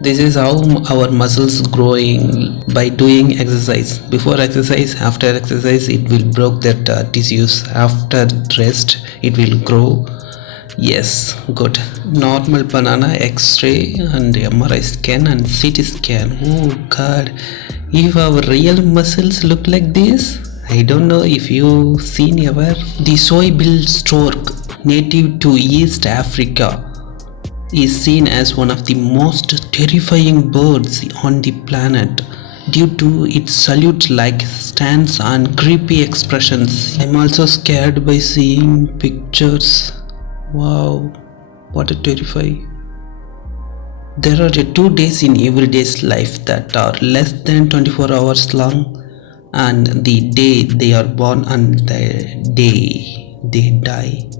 This is how our muscles growing by doing exercise. Before exercise, after exercise, it will break that tissues. After rest, it will grow. Yes, good. Normal banana X-ray and MRI scan and CT scan. Oh God, if our real muscles look like this, I don't know if you seen ever. The shoebel stork, native to East Africa, is seen as one of the most terrifying birds on the planet due to its salute-like stance and creepy expressions. I'm also scared by seeing pictures. Wow, what a terrifying. There are 2 days in everyday's life that are less than 24 hours long, and the day they are born and the day they die.